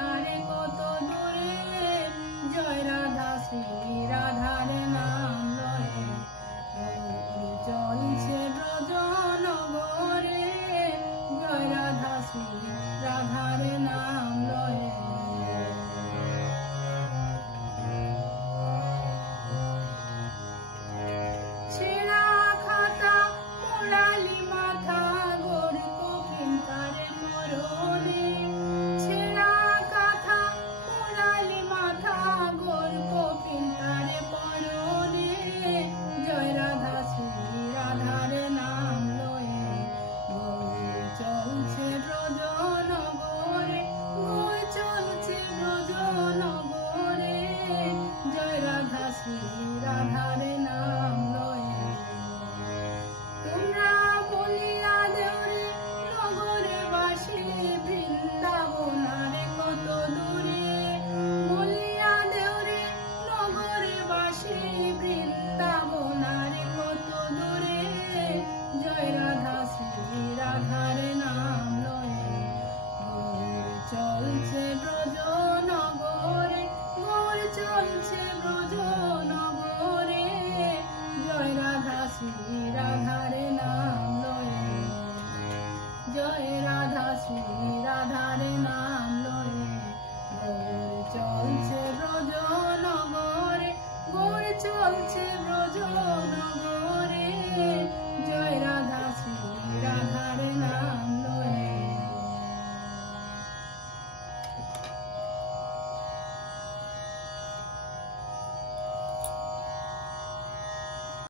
নারে কত দূরে, জয় রাধা শ্রী রাধার নাম লয়ে চলছে ব্রজ নগরে, জয় রাধা শ্রী রাধার নাম লয়ে। ছেঁড়া খাতা মোড়ালি মাথা গোর কঠিন কারে মরণে, ছেঁড়া কাঁথা মোড়ালি মাথা গোর কঠিন কারে পরনে, জয় রাধা শ্রী রাধার নাম লয়ে চলছে ব্রজ নগরে, চলছে ব্রজ নগরে, জয় রাধা শ্রী রাধার নাম লয়ে। তোমরা বলিয়া দেওরে নগরে বাসী, বৃন্দাবন আরে কত দূরে, বলিয়া দেওরে নগরে বাসী, বৃন্দাবন আরে কত দূরে, জয় রাধা শ্রী রাধার নাম লয়ে চলছে ব্রজ নগরে, চলছে ব্রজ নগরে, জয় রাধা শ্রী রাধার নাম লয়ে, জয় রাধা শ্রী রাধার নাম লয়ে চলছে ব্রজ নগরে, চলছে